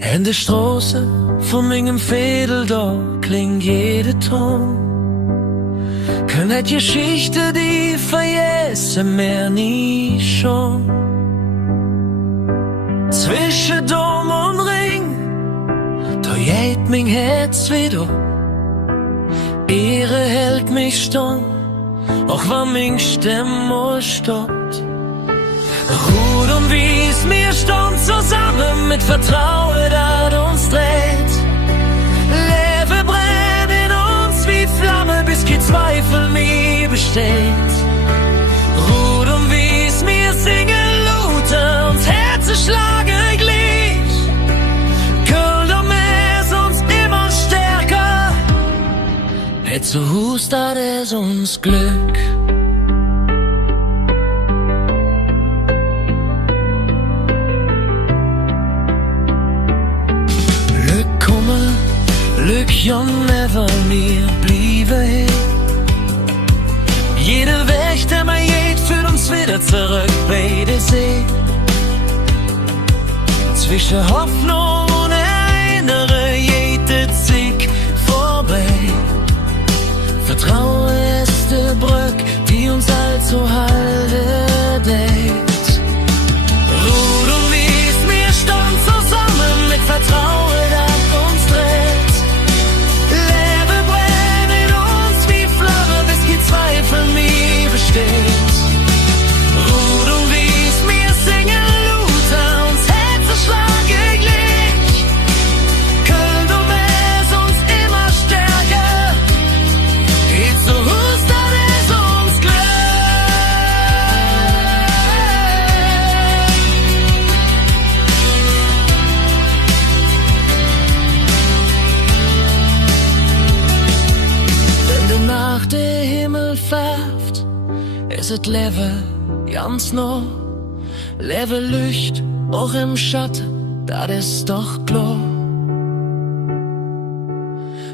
In der Straße von meinem Fädel da klingt jeder Ton. Keine Geschichte, die vergessen mehr nie schon. Zwischen Dom und Ring, da geht mein Herz wieder. Ehre hält mich stand, auch wenn mein Stimme mal stoppt. Rot und Wies, wir stehen zusammen mit Vertrauen, das uns dreht. Leben brennt in uns wie Flamme, bis kein Zweifel mehr besteht. Rot und Wies, wir singen lauter und Herzen schlagen gleich. Köln und Meer ist uns immer stärker. Jetzt so hust, das ist uns Glück. Glück Jon never mehr bliebe hin. Jeder Weg, der mir geht, führt uns wieder zurück bei der See. Zwischen Hoffnung und Erinnerung jeder Sieg vorbei. Vertrauen ist die Brücke, die uns allzu haltet. Rot und Wies, wir stehen zusammen mit Vertrauen, das uns dreht. Zweifel nie besteht. Rot und Wies, wir singen lauter, uns Herzen schlagen gleich. Köln und Meer ist uns immer stärker. Geht so hust, das ist uns Glück. Wenn die Nacht der Himmel färbt, ist es Leben ganz nah. Leben Licht, auch im Schatten, das ist doch klar.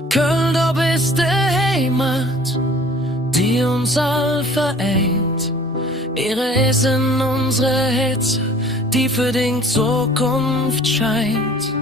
Köln, da bist die Heimat, die uns all vereint. Ehre ist in unsere Herzen, die für die Zukunft scheint.